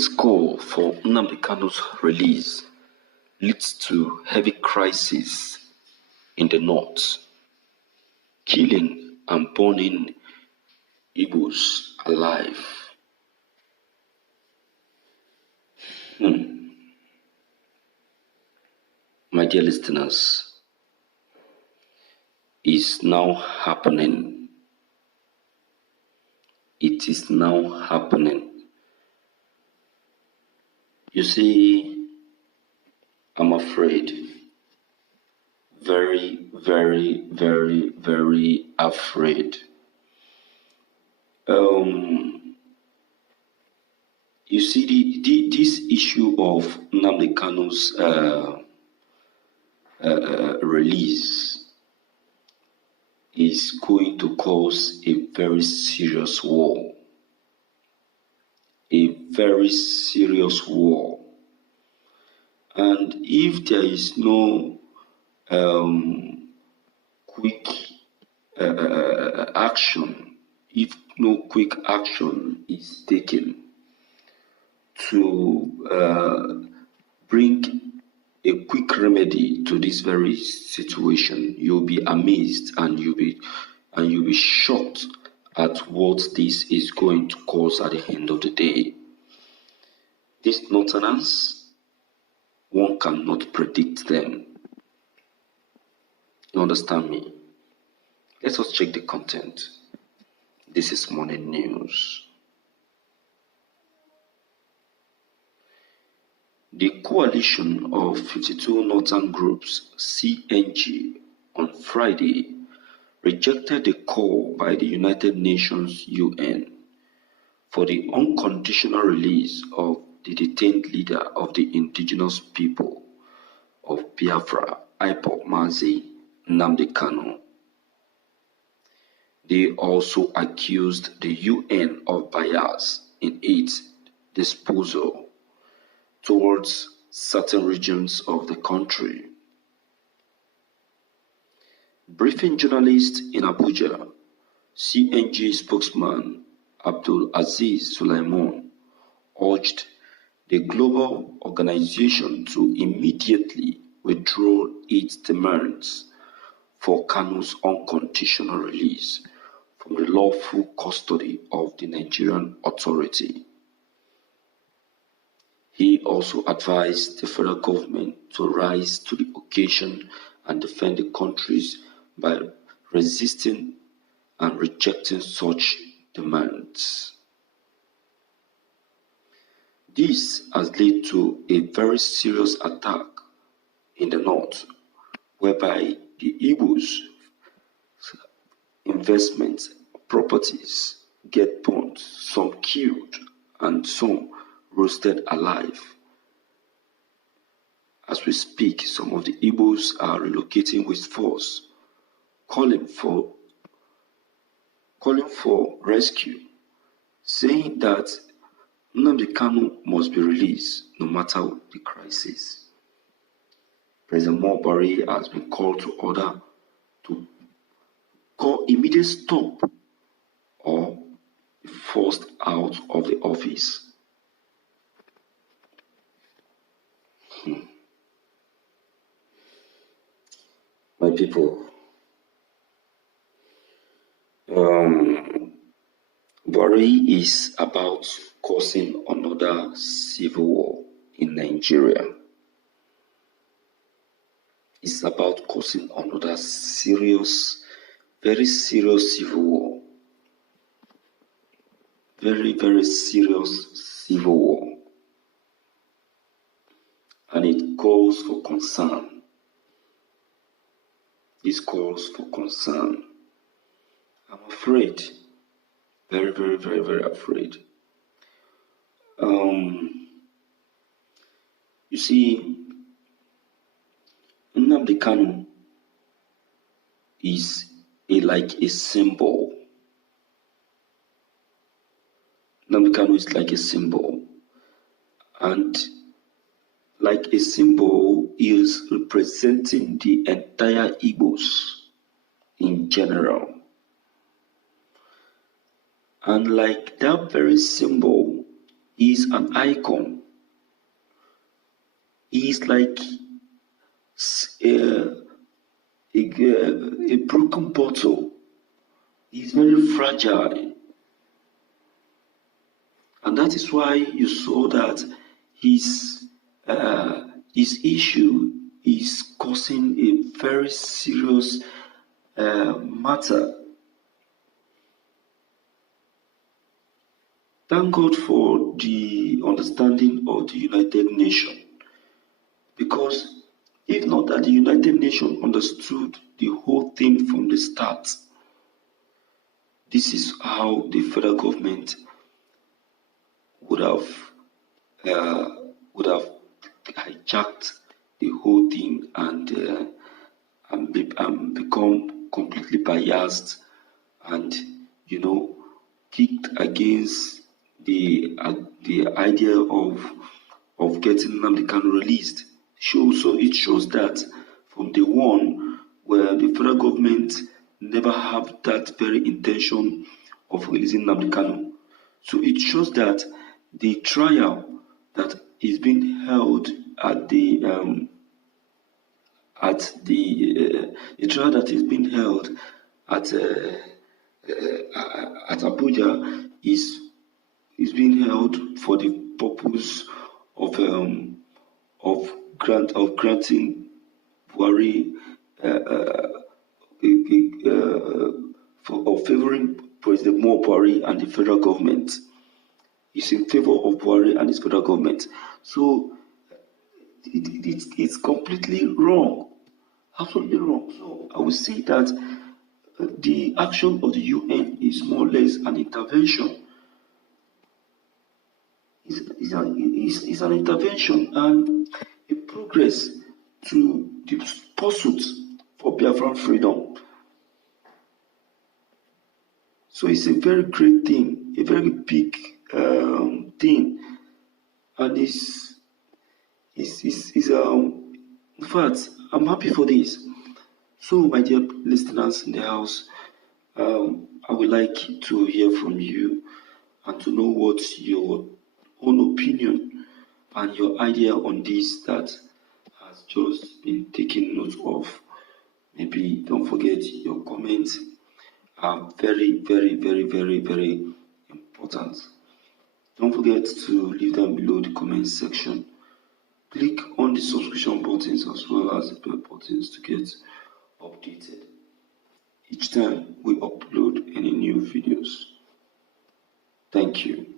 Youth's call for Nnamdi Kanu's release leads to heavy crisis in the north, killing and burning Igbos alive. My dear listeners, it's now happening. It is now happening. You see, I'm afraid. Very, very, very, very afraid. You see, this issue of Nnamdi Kanu's release is going to cause a very serious war. A very serious war. And if there is no quick action, if no quick action is taken to bring a quick remedy to this very situation, you'll be amazed and you'll be shocked at what this is going to cause at the end of the day. These northerners, one cannot predict them. You understand me? Let us check the content. This is morning news. The coalition of 52 northern groups, CNG, on Friday rejected the call by the United Nations UN for the unconditional release of the detained leader of the indigenous people of Biafra, Igbos, Nnamdi Kanu. They also accused the UN of bias in its disposal towards certain regions of the country. Briefing journalists in Abuja, CNG spokesman Abdul Aziz Sulaiman urged the global organization to immediately withdraw its demands for Kanu's unconditional release from the lawful custody of the Nigerian authority. He also advised the federal government to rise to the occasion and defend the countries by resisting and rejecting such demands. This has led to a very serious attack in the north, whereby the Igbos' investments, properties get burnt, some killed, and some roasted alive. As we speak, some of the Igbos are relocating with force, calling for rescue, saying that Nnamdi Kanu must be released no matter the crisis. President Buhari has been called to order to call immediate stop or be forced out of the office. My people, Buhari is about causing another civil war in Nigeria. It's about causing another serious, very serious civil war. Very, very serious civil war. And it calls for concern. This calls for concern. I'm afraid. Very, very, very, very afraid. You see, Nnamdi Kanu is like a symbol. Nnamdi Kanu is like a symbol. And like a symbol is representing the entire Igbos in general. And like that very symbol, He's an icon. He's like a broken bottle. He's very fragile. And that is why you saw that his issue is causing a very serious matter. Thank God for the understanding of the United Nations, because if not that the United Nations understood the whole thing from the start, this is how the federal government would have hijacked the whole thing and become completely biased and kicked against the idea of getting Nnamdi Kanu released. So it shows that from day one, where the federal government never have that very intention of releasing Nnamdi Kanu. So it shows that the trial that is being held at Abuja is being held for the purpose of granting Buhari of favoring President Buhari and the federal government. Is in favor of Buhari and his federal government. So it's completely wrong, absolutely wrong. So I would say that the action of the UN is more or less an intervention. It's an intervention and a progress to the pursuit for Biafran freedom. So it's a very great thing, a very big thing, and in fact, I'm happy for this. So, my dear listeners in the house, I would like to hear from you and to know what your own opinion and your idea on this that has just been taken note of. Maybe don't forget your comments are very, very, very, very, very important. Don't forget to leave them below the comment section. Click on the subscription buttons as well as the bell buttons to get updated each time we upload any new videos. Thank you.